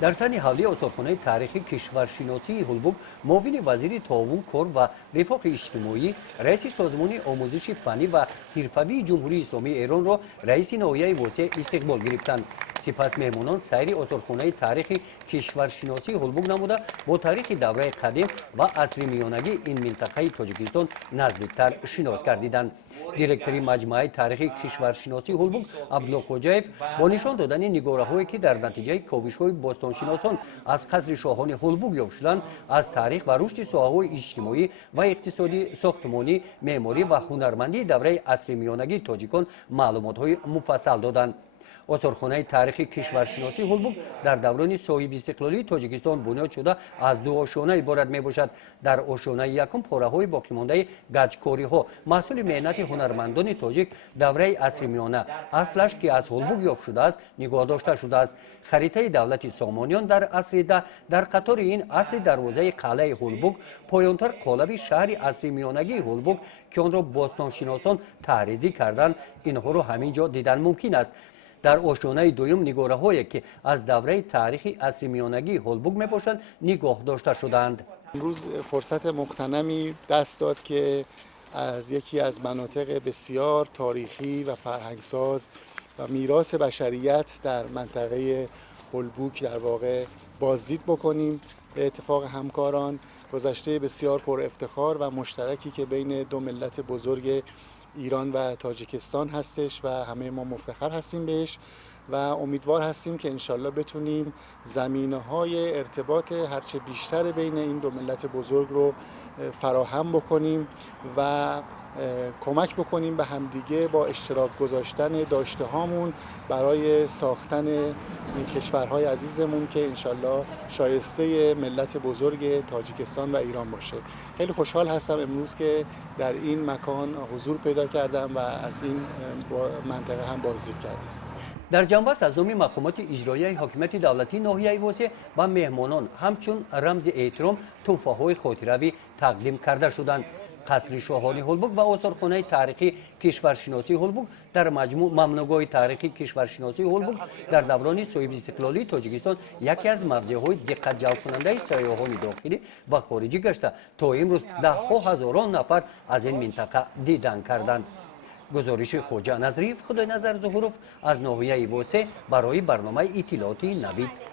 در سن حالی استخوان‌های تاریخی کشورشناسی هلبوگ معاون وزیر تعاون کار و رفاه اجتماعی رئیس سازمان آموزش فنی و حرفه‌ای جمهوری اسلامی ایران را رئیس ناحیه واسع استقبال گرفتند. سپس مهمانان سیر استخوان‌های تاریخی کشورشناسی هلبوگ نموده با تاریخ دوره قدیم و عصر میانگی این منطقه تاجیکستان نزدیکتر شناس گردیدند. دیرکتور مجمع تاریخی کشورشناسی هلبوگ عبدالله خوجاєв با نشان دادن نگاره‌هایی که در نتیجه کاوش‌های باستانشناسان از قصر شاهان هلبوگ یافت شدند از تاریخ و رشد ساحه‌های اجتماعی و اقتصادی، ساختمانی، معماری و هنرمندی دوره عصر میانگی تاجیکان معلومات‌های مفصل دادند. استخوان‌های تاریخی کشورشناسی هلبوگ در دوران صاحب استقلالی تاجیکستان بنیاد شده از دو آشیانه عبارت میباشد. در آشیانه یکم پاره‌های باقی مانده گچکاری‌ها محصول مهنت هنرمندان تاجیک دوره عصر میانه اصلش که از هلبوگ یافت شده است نگاه داشته شده است. خریطه دولت سامانیان در عصر ده در قطار این اصل دروازه قلعه هلبوگ پایانتر قالب شهر عصر میانگی هلبوگ که آن را باستانشناسان تحریزی کردند اینها را همینجا دیدن ممکن است. در آشیانه دوم نگاره‌هایی که از دوره تاریخی عصر میانگی هلبوگ میباشند نگاه داشته شدند. امروز فرصت مغتنمی دست داد که از یکی از مناطق بسیار تاریخی و فرهنگساز و میراث بشریت در منطقه هلبوگ در واقع بازدید بکنیم. به اتفاق همکاران گذشته بسیار پر افتخار و مشترکی که بین دو ملت بزرگ ایران و تاجیکستان هستش و همه ما مفتخر هستیم بهش و امیدوار هستیم که انشالله بتونیم زمینه‌های ارتباط هرچه بیشتر بین این دو ملت بزرگ رو فراهم بکنیم و کمک بکنیم به همدیگه با اشتراک گذاشتن داشته هامون برای ساختن کشورهای عزیزمون که انشالله شایسته ملت بزرگ تاجیکستان و ایران باشه. خیلی خوشحال هستم امروز که در این مکان حضور پیدا کردم و از این منطقه هم بازدید کردم. در جنبه سوم مقامات اجرایی حاکمیت دولتی ناحیه واسع و مهمانان همچون رمز احترام تحفه‌های خاطروی تقدیم کرده شدند. قصر شاهانی هلبوگ و آثارخانه تاریخی کشورشناسی هلبوگ در مجموع ممنوعگاه تاریخی کشورشناسی هلبوگ در دوران صاحب استقلالی تاجیکستان یکی از موضع‌های دقت جلب کننده سیاحان داخلی و خارجی گشته تا امروز ده‌ها هزاران نفر از این منطقه دیدن کردند. گزارش خوجا نظریف خدای نظر ظهوروف از ناحیه واسع برای برنامه اطلاعاتی نوید.